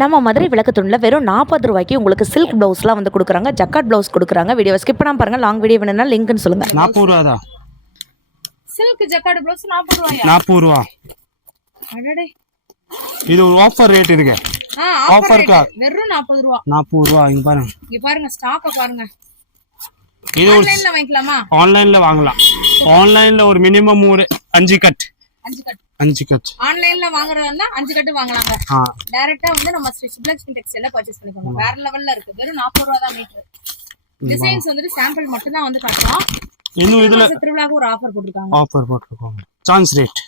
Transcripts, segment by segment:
நம்ம மதுரை விளக்கத்தூண்ல வெறும் 40 ரூபாய்க்கு உங்களுக்கு சில்க் பிளவுஸ்லாம் வந்து கொடுக்குறாங்க. ஜக்கார்ட் பிளவுஸ் கொடுக்குறாங்க. வீடியோவை ஸ்கிப் பண்ணாம பாருங்க. லாங் வீடியோ வேணும்னா லிங்க்னு சொல்லுங்க. 40 ரூபா தான். சில்க் ஜக்கார்ட் பிளவுஸ் 40 ரூபாயா? 40 ரூபா. அடடே, இது ஒரு ஆஃபர் ரேட் இருக்கு. ஆஃபர் ரேட் வெறும் 40 ரூபா. 40 ரூபா. இங்க பாருங்க. இங்க பாருங்க, ஸ்டாக்க பாருங்க. இது ஆன்லைன்ல வாங்கிக்கலாமா? ஆன்லைன்ல வாங்கலாம். ஆன்லைன்ல ஒரு மினிமம் ஒரு 5 கட். 5 கட். ஆன்லைன்ல வாங்குறதா இருந்தா 5 கட் வாங்கலாங்க. டைரக்டா வந்து நம்ம சுப்லக்ஷ்மி டெக்ஸ்டைல்ல பர்சேஸ் பண்ணிக்கோங்க. வேற லெவல்ல இருக்கு. வெறும் 40 ரூபா தான் மீட்டர். டிசைன்ஸ் வந்துட்டு சாம்பிள் மட்டும் தான் வந்து காட்டுறோம். இன்னும் இதுல திருவிழாக்கு ஒரு ஆஃபர் போட்டுருக்காங்க. ஆஃபர் போட்டுருக்காங்க. Chance rate.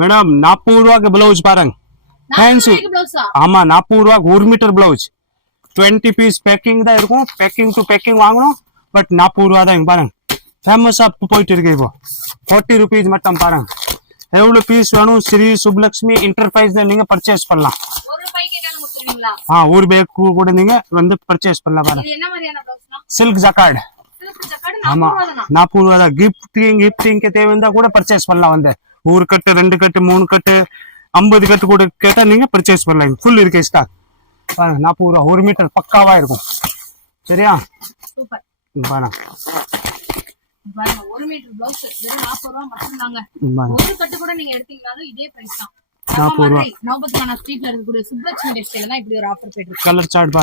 மேடம் 40 ரூபாய்க்கு பிளவுஸ் பாருங்க. ஃபேன்சி பிளவுஸா? ஆமா, 40 ரூபாய்க்கு 1 மீட்டர் பிளவுஸ். 20 பீஸ் பேக்கிங் தான் இருக்கும். பேக்கிங் டு பேக்கிங் வாங்கணும். பட் 40 ரூபா தான். இங்க பாருங்க, ஃபேமஸா போயிட்டு இருக்கு. இப்போ 40 rupees மட்டும் பாருங்க. எவ்வளவு பீஸ் வேணும் ஸ்ரீ சுப்லக்ஷ்மி என்டர்பிரைஸ்ல நீங்க பர்ச்சேஸ் பண்ணலாம். ஒரு பைக்கு என்ன கொடுத்துறீங்களா? ஒரு பேக் கூட நீங்க வந்து பர்ச்சேஸ் பண்ணலாம். பாருங்க, இது என்ன மாதிரியான பிளவுஸ்னா? Silk jacquard. சில்க் ஜக்கார்ட் ஆமா, 40 ரூபாய் தானா? 40 ரூபா தான். கிஃப்டிங்க்கு தேவையா கூட பர்ச்சேஸ் பண்ணலாம். வந்து 1 கட்டு 2 கட்டு 3 கட்டு 50 கட்டு கூட கேட்டா நீங்க பர்ச்சேஸ் பண்ணலாம். ஃபுல் இருக்கு ஸ்டாக். பாருங்க, 40 ரூபா 1 மீட்டர் பக்காவா இருக்கும். சரியா? சூப்பர். பாருங்க, பாருங்க, 1 மீட்டர் பிளவுஸ் வெறும் 40 ரூபாய் மட்டும் தாங்க. ஒரு கட்டு கூட நீங்க எடுத்தீங்கனாலும் இதே பிரைஸ் தான். 40 ரூபாய். நவபத்ரானா ஸ்ட்ரீட்ல இருக்கக்கூடிய சுப்லக்ஷ்மி டெக்ஸ்டைல்ல தான் இப்படி ஒரு ஆஃபர் போயிட்டு இருக்கு. Colour chart